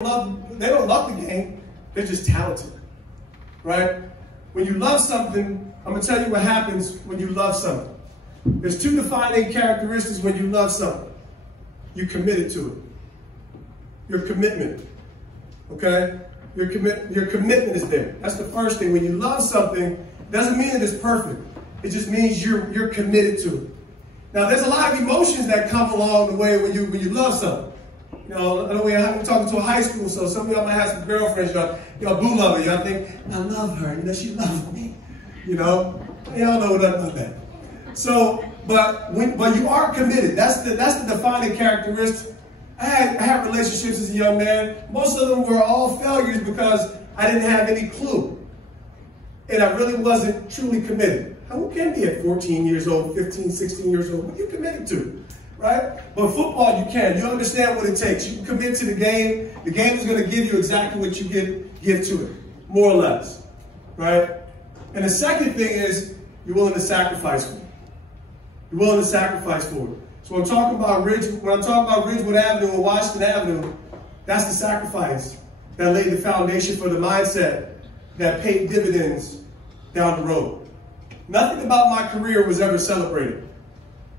they don't love the game, they're just talented, right? When you love something, I'm gonna tell you what happens when you love something. There's two defining characteristics when you love something. You're committed to it. Your commitment, okay? Your commitment is there. That's the first thing. When you love something, doesn't mean that it's perfect. It just means you're committed to it. Now, there's a lot of emotions that come along the way when you love something. You know, I'm talking to a high school, so some of y'all might have some girlfriends, y'all boo love her. Y'all think, I love her, you know, she loves me. You know, y'all know nothing about that. So, but you are committed. That's the defining characteristic. I had relationships as a young man. Most of them were all failures because I didn't have any clue. And I really wasn't truly committed. Who can be at 14 years old, 15, 16 years old? What are you committed to, right? But football, you can. You understand what it takes. You can commit to the game. The game is going to give you exactly what you give to it, more or less, right? And the second thing is you're willing to sacrifice for it. You're willing to sacrifice for it. So when I'm talking about Ridgewood Avenue and Washington Avenue, that's the sacrifice that laid the foundation for the mindset that paid dividends down the road. Nothing about my career was ever celebrated.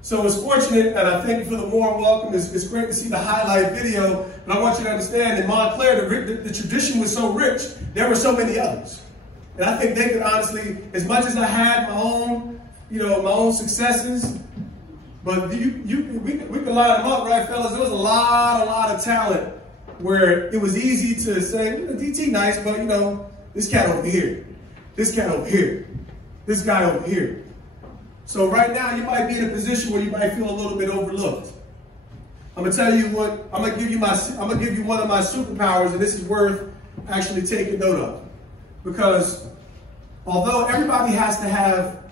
So it's fortunate, and I thank you for the warm welcome. It's great to see the highlight video, but I want you to understand in Montclair, the tradition was so rich, there were so many others. And I think they could honestly, as much as I had my own successes, but we could line them up, right, fellas? There was a lot of talent where it was easy to say, DT nice, but this cat over here, this cat over here, this guy over here. So right now you might be in a position where you might feel a little bit overlooked. I'm gonna tell you what, I'm gonna give you one of my superpowers, and this is worth actually taking note of. Because although everybody has to have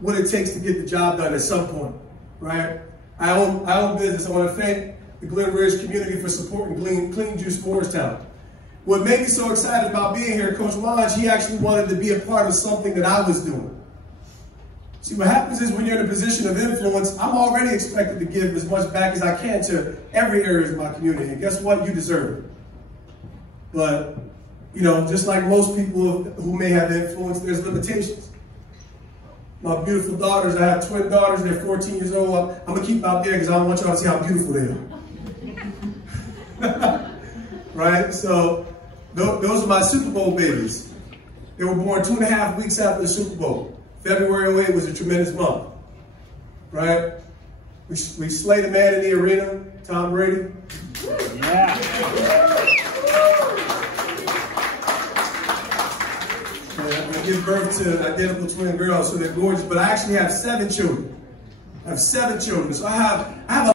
what it takes to get the job done at some point, right? I own business. I want to thank the Glen Ridge community for supporting Clean Juice Morristown. What made me so excited about being here, Coach Lodge, he actually wanted to be a part of something that I was doing. See, what happens is when you're in a position of influence, I'm already expected to give as much back as I can to every area of my community. And guess what? You deserve it. But, just like most people who may have influence, there's limitations. My beautiful daughters, I have twin daughters, they're 14 years old. I'm going to keep them out there because I don't want y'all to see how beautiful they are. Right? So, those are my Super Bowl babies. They were born 2.5 weeks after the Super Bowl. February 08 was a tremendous month, right? We slayed a man in the arena, Tom Brady. Yeah. And I give birth to identical twin girls, so they're gorgeous. But I actually have 7 children. I have 7 children, so I have a